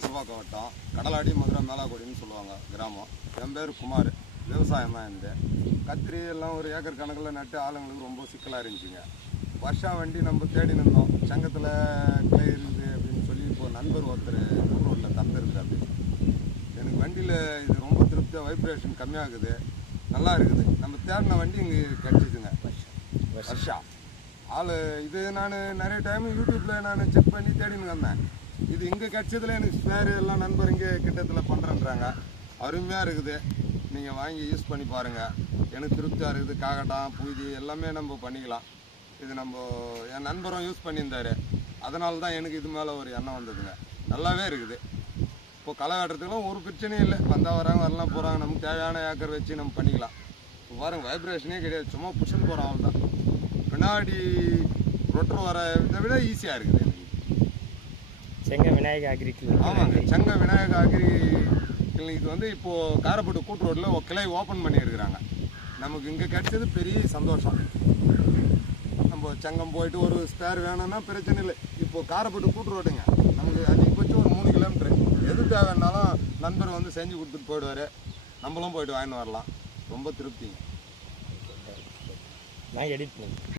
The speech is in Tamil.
அரசபாக்கம் வட்டம் கடலாடி மதுரை மேலாக்குடின்னு சொல்லுவாங்க கிராமம். என் பேர் குமார். விவசாயம் தான் இந்த கத்திரி எல்லாம் ஒரு ஏக்கர் கணக்கில் நட்டு ஆளுங்களுக்கு ரொம்ப சிக்கலாக இருந்துச்சுங்க. வருஷா வண்டி நம்ம தேடி நின்றோம். சங்கத்தில் கிளை இருக்குது அப்படின்னு சொல்லி இப்போது நண்பர் ஒருத்தர் ரோட்டில் தந்துருக்காரு. எனக்கு வண்டியில் இது ரொம்ப திருப்தியாக வைப்ரேஷன் கம்மியாகுது, நல்லா இருக்குது. நம்ம தேடின வண்டி இங்கே கிடச்சிதுங்க. வருஷா ஆள் இது நான் நிறைய டைம் யூடியூப்பில் நான் செக் பண்ணி தேடின்னு வந்தேன். இது இங்கே கிடச்சதில் எனக்கு ஸ்பேரு எல்லாம் நண்பர் இங்கே கிட்டத்தில் பண்ணுறேன்றாங்க. அருமையாக இருக்குது. நீங்கள் வாங்கி யூஸ் பண்ணி பாருங்கள். எனக்கு திருப்தியாக இருக்குது. காகட்டான் பூதி எல்லாமே நம்ம பண்ணிக்கலாம். இது நம்ம என் நண்பரும் யூஸ் பண்ணியிருந்தார். அதனால தான் எனக்கு இது மேலே ஒரு எண்ணம் வந்ததுங்க. நல்லாவே இருக்குது. இப்போது களை வெட்டுறதுக்கெலாம் ஒரு பிரச்சனையும் இல்லை. வந்தால் வராங்க, வரலாம் போகிறாங்க. நமக்கு தேவையான ஏக்கர் வச்சு நம்ம பண்ணிக்கலாம். இப்போ பாருங்கள், வைப்ரேஷனே கிடையாது. சும்மா புஷன் போகிறோம், அவள் தான். பின்னாடி ரொட்டர் வர இதை விட ஈஸியாக இருக்குது எனக்கு. செங்க விநாயக அக்ரி கிளினிக். ஆமாங்க, செங்க விநாயக அக்ரி கிளினிக் வந்து இப்போது காரப்பட்டு கூட்டு ரோட்டில் ஒரு கிளை ஓப்பன் பண்ணியிருக்கிறாங்க. நமக்கு இங்கே கிடைச்சது பெரிய சந்தோஷம். நம்ம செங்கம் போயிட்டு ஒரு ஸ்பேர் வேணும்னா பிரச்சனை இல்லை. இப்போது காரப்பட்டு கூட்டு ரோடுங்க, நமக்கு அதிகபட்சம் ஒரு 3 கிலோமீட்டரு. எது தேவைன்னாலும் நண்பர் வந்து செஞ்சு கொடுத்துட்டு போயிடுவார். நம்மளும் போயிட்டு வாங்கிட்டு வரலாம். ரொம்ப திருப்திங்க. நான் எடிட் பண்ணி